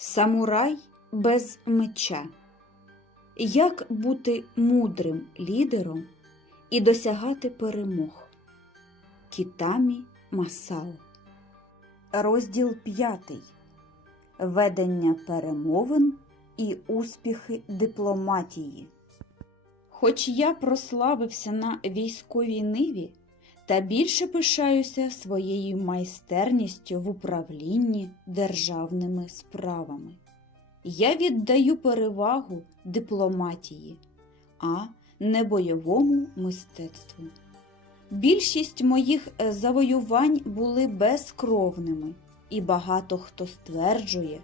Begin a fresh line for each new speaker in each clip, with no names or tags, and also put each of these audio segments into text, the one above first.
Самурай без меча. Як бути мудрим лідером і досягати перемог? Кітамі Масао. Розділ 5. Ведення перемовин і успіхи дипломатії. Хоч я прославився на військовій ниві, та більше пишаюся своєю майстерністю в управлінні державними справами. Я віддаю перевагу дипломатії, а не бойовому мистецтву. Більшість моїх е, завоювань були безкровними, і багато хто стверджує,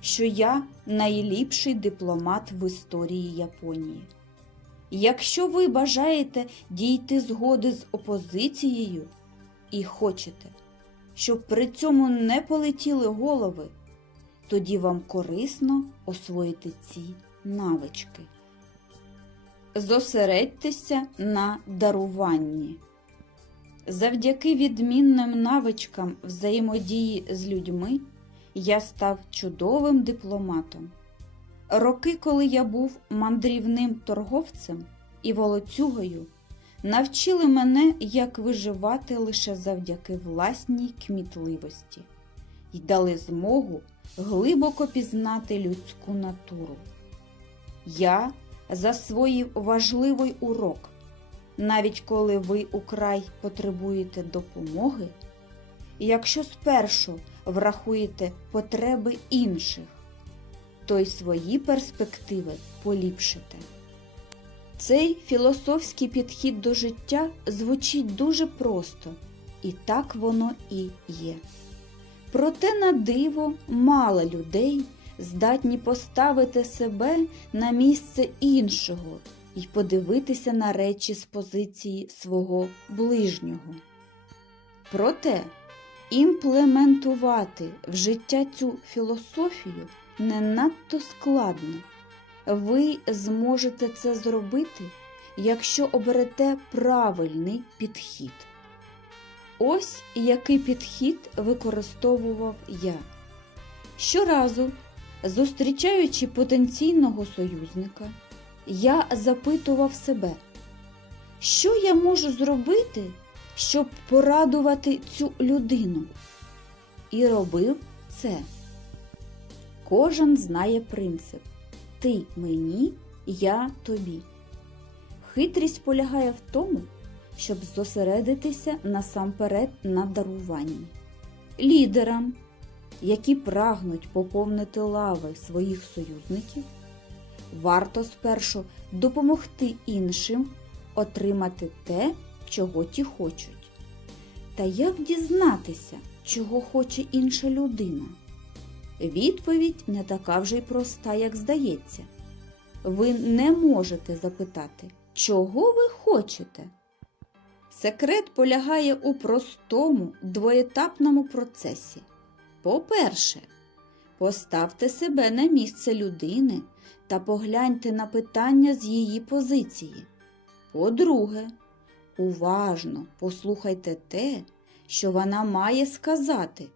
що я найліпший дипломат в історії Японії. Якщо ви бажаєте дійти згоди з опозицією і хочете, щоб при цьому не полетіли голови, тоді вам корисно освоїти ці навички. Зосередьтеся на даруванні. Завдяки відмінним навичкам взаємодії з людьми я став чудовим дипломатом. Роки, коли я був мандрівним торговцем і волоцюгою, навчили мене, як виживати лише завдяки власній кмітливості і дали змогу глибоко пізнати людську натуру. Я засвоїв важливий урок. Навіть коли ви украй потребуєте допомоги, якщо спершу врахуєте потреби інших, то й свої перспективи поліпшите. Цей філософський підхід до життя звучить дуже просто, і так воно і є. Проте на диво мало людей здатні поставити себе на місце іншого і подивитися на речі з позиції свого ближнього. Проте імплементувати в життя цю філософію не надто складно. Ви зможете це зробити, якщо оберете правильний підхід. Ось який підхід використовував я. Щоразу, зустрічаючи потенційного союзника, я запитував себе, що я можу зробити, щоб порадувати цю людину? І робив це. Кожен знає принцип ти мені, я тобі. Хитрість полягає в тому, щоб зосередитися насамперед на даруванні. Лідерам, які прагнуть поповнити лави своїх союзників, варто спершу допомогти іншим отримати те, чого ті хочуть. Та як дізнатися, чого хоче інша людина? Відповідь не така вже й проста, як здається. Ви не можете запитати, чого ви хочете. Секрет полягає у простому двоетапному процесі. По-перше, поставте себе на місце людини та погляньте на питання з її позиції. По-друге, уважно послухайте те, що вона має сказати.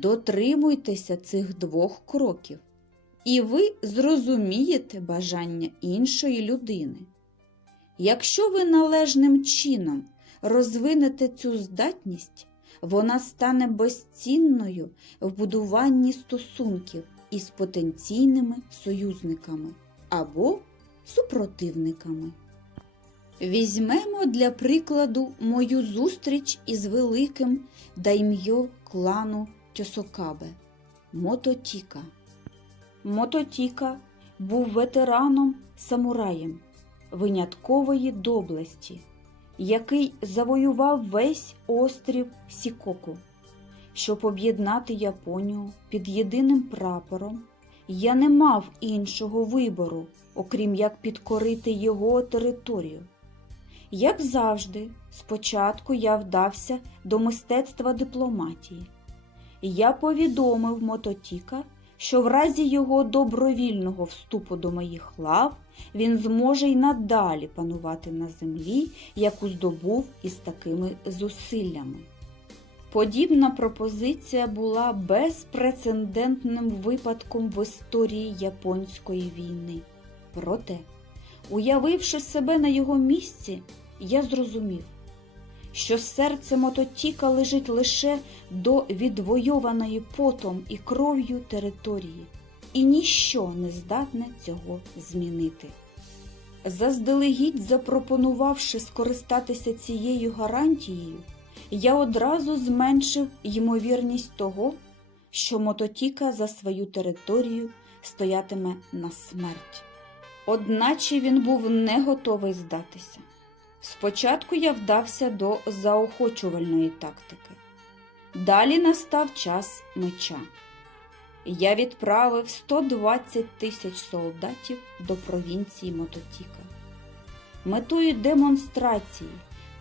Дотримуйтеся цих двох кроків, і ви зрозумієте бажання іншої людини. Якщо ви належним чином розвинете цю здатність, вона стане безцінною в будуванні стосунків із потенційними союзниками або супротивниками. Візьмемо для прикладу мою зустріч із великим дайм'йо клану Тьосокабе Мототіка. Мототіка був ветераном самураєм виняткової доблесті, який завоював весь острів Сікоку. Щоб об'єднати Японію під єдиним прапором, я не мав іншого вибору, окрім як підкорити його територію. Як завжди, спочатку я вдався до мистецтва дипломатії. Я повідомив Мототіка, що в разі його добровільного вступу до моїх лав він зможе й надалі панувати на землі, яку здобув із такими зусиллями. Подібна пропозиція була безпрецедентним випадком в історії Японської війни. Проте, уявивши себе на його місці, я зрозумів, що серце Мототіка лежить лише до відвойованої потом і кров'ю території, і ніщо не здатне цього змінити. Заздалегідь запропонувавши скористатися цією гарантією, я одразу зменшив ймовірність того, що мототіка за свою територію стоятиме на смерть. Одначе він був не готовий здатися. Спочатку я вдався до заохочувальної тактики. Далі настав час меча. Я відправив 120 тисяч солдатів до провінції Мототіка. Метою демонстрації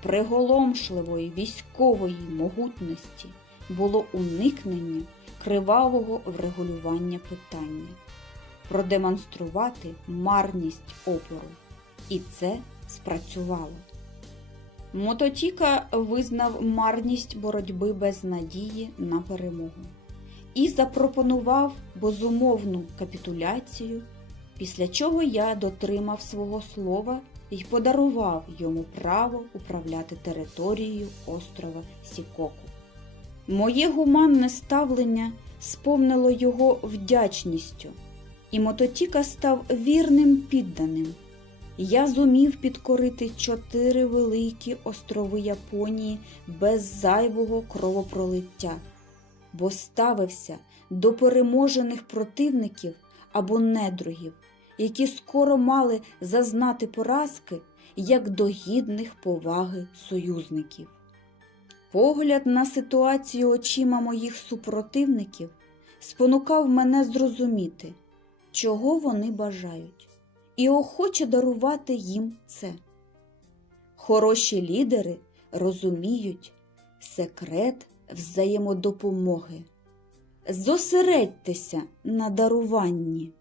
приголомшливої військової могутності було уникнення кривавого врегулювання питання, продемонструвати марність опору. І це спрацювало. Мототіка визнав марність боротьби без надії на перемогу і запропонував безумовну капітуляцію, після чого я дотримав свого слова і подарував йому право управляти територією острова Сікоку. Моє гуманне ставлення сповнило його вдячністю, і Мототіка став вірним підданим. Я зумів підкорити чотири великі острови Японії без зайвого кровопролиття, бо ставився до переможених противників або недругів, які скоро мали зазнати поразки як до гідних поваги союзників. Погляд на ситуацію очима моїх супротивників спонукав мене зрозуміти, чого вони бажають, і охоче дарувати їм це. Хороші лідери розуміють секрет взаємодопомоги. Зосередьтеся на даруванні.